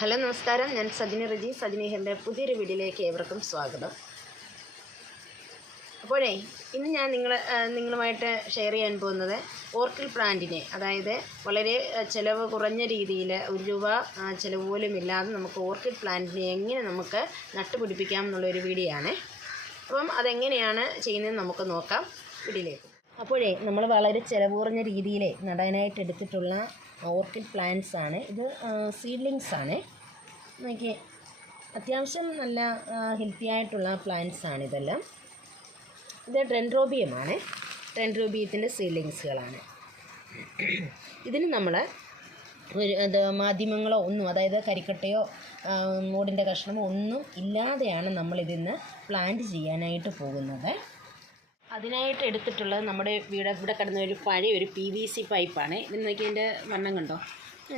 Hello നമസ്കാരം. ഞാൻ സജിനി റജി. സജിനി ഹെന്റെ പുതിയൊരു വീഡിയോയിലേക്ക് ഏവർക്കും സ്വാഗതം. അപ്പോഴേ ഇന്ന് ഞാൻ നിങ്ങൾ നിങ്ങളുമായിട്ട് ഷെയർ ചെയ്യാൻ പോകുന്നത് ഓർക്കിഡ് പ്ലാന്റിനെ അതായത് വളരെ ചിലവ് കുറഞ്ഞ രീതിയിൽ ഒരു രൂപ ചിലവ് പോലും ഇല്ലാതെ നമുക്ക് ഓർക്കിഡ് പ്ലാന്റിനെ എങ്ങനെ നമുക്ക് നട്ടുപിടിപ്പിക്കാം എന്നുള്ളൊരു വീഡിയോ ആണ് അപ്പം അതെങ്ങനെയാണ് ചെയ്യുന്നതെന്ന് നമുക്ക് നോക്കാം. വീഡിയോയിലേക്ക് അപ്പോഴേ നമ്മൾ വളരെ ചിലവ് കുറഞ്ഞ രീതിയിൽ നടാനായിട്ട് എടുത്തിട്ടുള്ള ഓർക്കിഡ് പ്ലാന്റ്സ് ആണ്. ഇത് സീഡ്ലിങ്സ് ആണ്. നോക്കി അത്യാവശ്യം നല്ല ഹെൽത്തി ആയിട്ടുള്ള പ്ലാന്റ്സ് ആണ് ഇതെല്ലാം. ഇത് ട്രെൻഡ്രോബിയമാണ് ട്രെൻഡ്രോബിയത്തിന്റെ സീഡ്ലിങ്സുകളാണ് ഇതിന് നമ്മൾ ഒരു അത് മാധ്യമങ്ങളോ ഒന്നും അതായത് കരിക്കട്ടയോ മൂടിന്റെ കഷ്ണമോ ഒന്നും ഇല്ലാതെയാണ് നമ്മളിതിന്ന് പ്ലാന്റ് ചെയ്യാനായിട്ട് പോകുന്നത്. അതിനായിട്ട് എടുത്തിട്ടുള്ളത് നമ്മുടെ വീട് ഇവിടെ കിടന്ന ഒരു പഴയ ഒരു പി വി സി പൈപ്പാണ് ഇതിന് നോക്കി ഇതിന്റെ വണ്ണം കണ്ടോ?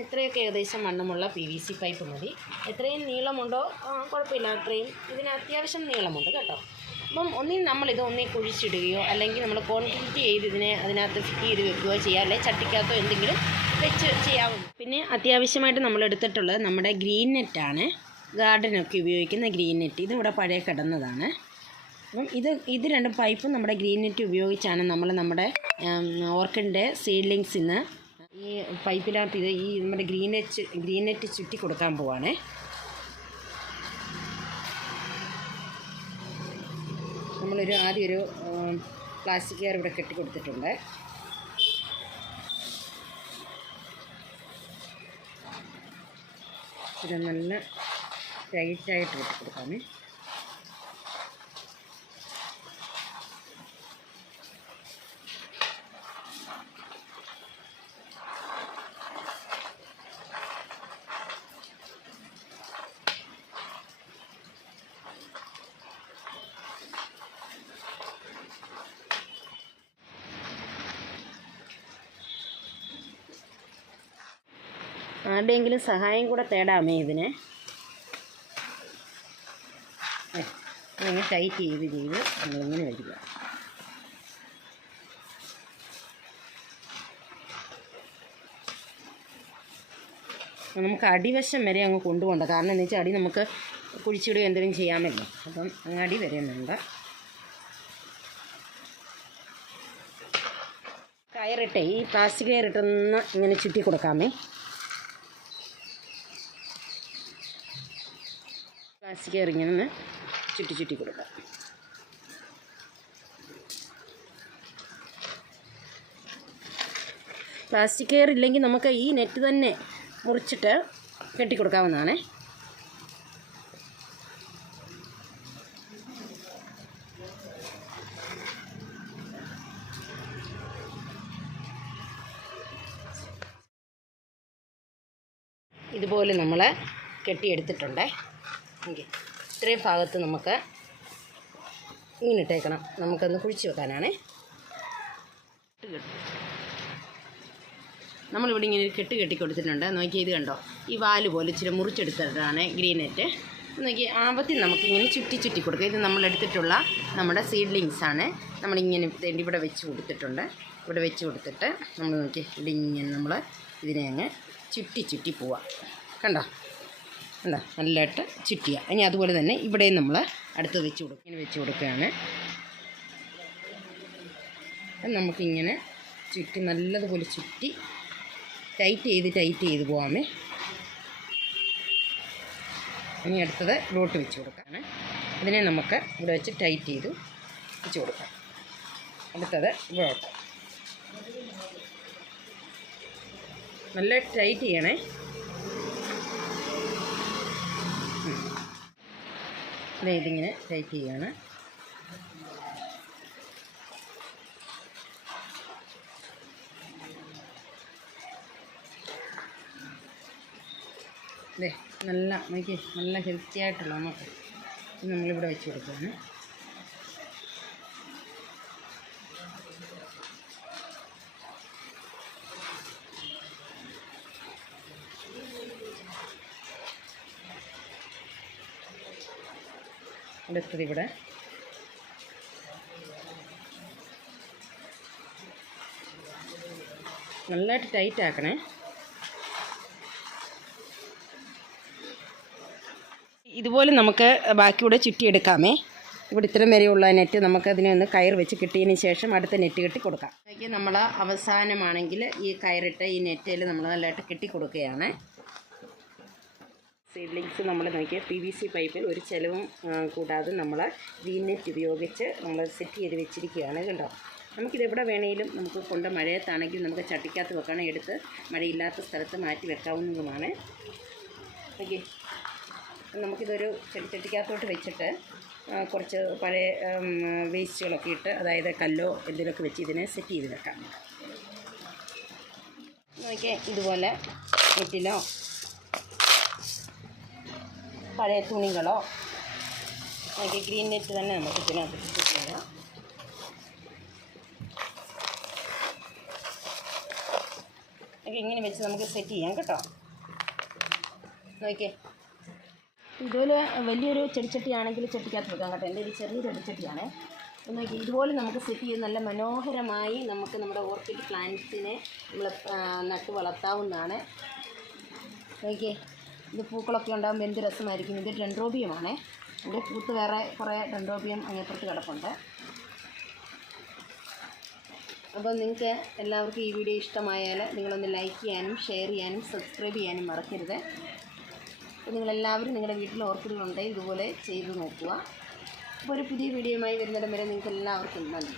ഇത്രയൊക്കെ ഏകദേശം വണ്ണമുള്ള പി വി സി പൈപ്പ് മതി. എത്രയും നീളമുണ്ടോ? കുഴപ്പമില്ല അത്രയും ഇതിന് അത്യാവശ്യം നീളമുണ്ട് കേട്ടോ. അപ്പം ഒന്നി നമ്മളിത് ഒന്നി കുഴിച്ചിടുകയോ അല്ലെങ്കിൽ നമ്മൾ കോൺക്രീറ്റ് ചെയ്ത് ഇതിനെ അതിനകത്ത് ഫിറ്റ് ചെയ്ത് വെക്കുകയോ ചെയ്യാം. അല്ലെങ്കിൽ ചട്ടിക്കകത്തോ എന്തെങ്കിലും വെച്ച് ചെയ്യാവുന്നു പിന്നെ അത്യാവശ്യമായിട്ട് നമ്മൾ എടുത്തിട്ടുള്ളത് നമ്മുടെ ഗ്രീൻ നെറ്റാണ്. ഗാർഡനൊക്കെ ഉപയോഗിക്കുന്ന ഗ്രീൻ നെറ്റ്. ഇതിവിടെ പഴയ കിടന്നതാണ്. അപ്പം ഇത് ഇത് രണ്ട് പൈപ്പും നമ്മുടെ ഗ്രീൻ നെറ്റ് ഉപയോഗിച്ചാണ് നമ്മൾ നമ്മുടെ ഓർക്കിഡിന്റെ സീഡ്ലിങ്സിൽ നിന്ന് ഈ പൈപ്പിനകത്ത് ഇത് ഈ നമ്മുടെ ഗ്രീൻ നെറ്റ് ഗ്രീൻ നെറ്റ് ചുറ്റി കൊടുക്കാൻ പോവാണേ. നമ്മളൊരു ആദ്യം ഒരു പ്ലാസ്റ്റിക് കെയർ ഇവിടെ കെട്ടി കൊടുത്തിട്ടുണ്ട്. ഇത് നല്ല ടൈറ്റായിട്ട് കെട്ടി ആരുടെയെങ്കിലും സഹായം കൂടെ തേടാമേ ഇതിന്. അങ്ങനെ ടൈറ്റ് ചെയ്ത് ചെയ്ത് നമ്മളിങ്ങനെ വരിക. നമുക്ക് അടിവശം വരെ അങ്ങ് കൊണ്ടുപോകണ്ട. കാരണം എന്ന് വെച്ചാൽ അടി നമുക്ക് കുഴിച്ചിടുകയോ എന്തെങ്കിലും ചെയ്യാമല്ലോ. അപ്പം അങ്ങ് അടി വരുന്നുണ്ട് കയറിട്ടെ. ഈ പ്ലാസ്റ്റിക് കയറിട്ടൊന്ന് ഇങ്ങനെ ചുറ്റി കൊടുക്കാമേ. പ്ലാസ്റ്റിക് ഇങ്ങനെ ചുറ്റി ചുറ്റി കൊടുക്കാം. പ്ലാസ്റ്റിക് കെയർ ഇല്ലെങ്കിൽ നമുക്ക് ഈ നെറ്റ് തന്നെ മുറിച്ചിട്ട് കെട്ടിക്കൊടുക്കാവുന്നതാണേ ഇതുപോലെ നമ്മൾ കെട്ടിയെടുത്തിട്ടുണ്ട്. ഓക്കെ ഇത്രയും ഭാഗത്ത് നമുക്ക് ഇങ്ങനെ ഇട്ടേക്കണം. നമുക്കൊന്ന് കുഴിച്ച് വെക്കാനാണേ. നമ്മളിവിടെ ഇങ്ങനെ ഒരു കെട്ട് കെട്ടി കൊടുത്തിട്ടുണ്ട്. നോക്കി ഇത് കണ്ടോ? ഈ വാൽ പോലെ ഇച്ചിരി മുറിച്ചെടുത്തിട്ടാണ് ഗ്രീൻ നെറ്റ് നോക്കി ആപത്തിൽ നമുക്കിങ്ങനെ ചുറ്റി ചുറ്റി കൊടുക്കുക ഇത് നമ്മളെടുത്തിട്ടുള്ള നമ്മുടെ സീഡ്ലിങ്സ് ആണ്. നമ്മളിങ്ങനെ ഇവിടെ വെച്ച് കൊടുത്തിട്ടുണ്ട്. ഇവിടെ വെച്ച് കൊടുത്തിട്ട് നമ്മൾ നോക്കി ഇവിടെ ഇങ്ങനെ നമ്മൾ ഇതിനെ അങ്ങ് ചുറ്റി ചുറ്റി പോവാം. കണ്ടോ? എന്താ നല്ലതായിട്ട് ചുറ്റിയ. ഇനി അതുപോലെ തന്നെ ഇവിടെയും നമ്മൾ അടുത്ത് വെച്ച് കൊടുക്കും ഇങ്ങനെ വെച്ച് കൊടുക്കുകയാണ്. നമുക്കിങ്ങനെ ചുറ്റി നല്ലതുപോലെ ചുറ്റി ടൈറ്റ് ചെയ്ത് ടൈറ്റ് ചെയ്ത് പോകാമേ ഇനി അടുത്തത് ഇവിടോട്ട് വെച്ച് കൊടുക്കാണ് അതിനെ നമുക്ക് ഇവിടെ വെച്ച് ടൈറ്റ് ചെയ്ത് വെച്ച് കൊടുക്കാം. അടുത്തത് ഇവിടോട്ട് നല്ല ടൈറ്റ് ചെയ്യണേ. ഇതിങ്ങനെ ടൈറ്റ് ചെയ്യാണ്. ദേ നല്ല നോക്കി നല്ല ഹെൽത്തി ആയിട്ടുള്ള നമുക്ക് നമ്മളിവിടെ വെച്ച് കൊടുക്കുകയാണ്. അടുത്തത് ഇവിടെ. നല്ലതായിട്ട് ടൈറ്റ് ആക്കണേ. ഇതുപോലെ നമുക്ക് ബാക്കിയൂടെ ചുറ്റിയെടുക്കാമേ ഇവിടെ ഇത്രയും വരെയുള്ള നെറ്റ് നമുക്ക് അതിനെ ഒന്ന് കയർ വെച്ച് കിട്ടിയതിന് ശേഷം അടുത്ത നെറ്റ് കെട്ടി കൊടുക്കാം. നമ്മൾ അവസാനമാണെങ്കിൽ ഈ കയറിട്ട് ഈ നെറ്റിൽ നമ്മൾ നല്ലതായിട്ട് കെട്ടി കൊടുക്കുകയാണ്. സീഡ്ലിങ്സ് നമ്മൾ നോക്കിയ പി വി സി പൈപ്പിൽ ഒരു ചിലവും കൂടാതെ നമ്മൾ വി നെറ്റ് ഉപയോഗിച്ച് നമ്മൾ സെറ്റ് ചെയ്ത് വെച്ചിരിക്കുകയാണ് കണ്ടോ? നമുക്കിത് എവിടെ വേണമെങ്കിലും നമുക്ക് കൊണ്ട് മഴയത്താണെങ്കിൽ നമുക്ക് ചട്ടിക്കകത്ത് വെക്കണം എടുത്ത് മഴയില്ലാത്ത സ്ഥലത്ത് മാറ്റി വെക്കാവുന്നതുമാണ്. ഓക്കെ. നമുക്കിതൊരു ചെടിച്ചട്ടിക്കകത്തോട്ട് വെച്ചിട്ട് കുറച്ച് പഴയ വേസ്റ്റുകളൊക്കെ ഇട്ട് അതായത് കല്ലോ എന്തെങ്കിലുമൊക്കെ വെച്ച് ഇതിനെ സെറ്റ് ചെയ്ത് വെക്കാം. നോക്കിയാൽ ഇതുപോലെ നെറ്റിലോ പഴയ തുണികളോ? അല്ലെങ്കിൽ ഗ്രീൻ നെറ്റ് തന്നെ നമുക്ക് ഇതിനകത്ത് ചെയ്യാം ഇങ്ങനെ വെച്ച് നമുക്ക് സെറ്റ് ചെയ്യാം കേട്ടോ. നോക്കിയേ. ഇതുപോലെ വലിയൊരു ചെടിച്ചട്ടിയാണെങ്കിൽ ചെട്ടിക്കകത്ത് വെക്കാം കേട്ടോ. എന്റെ ഒരു ചെറിയ ചെടിച്ചട്ടിയാണ്. നോക്കി ഇതുപോലെ നമുക്ക് സെറ്റ് ചെയ്ത് നല്ല മനോഹരമായി നമുക്ക് നമ്മുടെ ഓർക്കിഡ് പ്ലാന്റ്സിനെ നമ്മൾ നട്ട് വളർത്താവുന്നതാണ് നോക്കിയേ. ഇത് പൂക്കളൊക്കെ ഉണ്ടാകുമ്പോൾ എന്ത് രസമായിരിക്കും? ഇത് ഡെൻഡ്രോബിയമാണ്. ഇവിടെ പൂത്ത് വേറെ കുറേ ഡെൻഡ്രോബിയം അങ്ങേപ്പുറത്ത് കിടപ്പുണ്ട്. അപ്പോൾ നിങ്ങൾക്ക് എല്ലാവർക്കും ഈ വീഡിയോ ഇഷ്ടമായാൽ നിങ്ങളൊന്ന് ലൈക്ക് ചെയ്യാനും ഷെയർ ചെയ്യാനും സബ്സ്ക്രൈബ് ചെയ്യാനും മറക്കരുത്. അപ്പോൾ നിങ്ങളെല്ലാവരും നിങ്ങളുടെ വീട്ടിൽ ഓർക്കിഡുകളുണ്ടെങ്കിൽ ഇതുപോലെ ചെയ്ത് നോക്കുക. അപ്പോൾ ഒരു പുതിയ വീഡിയോയുമായി വരുന്നിടം വരെ നിങ്ങൾക്ക് എല്ലാവർക്കും നന്ദി.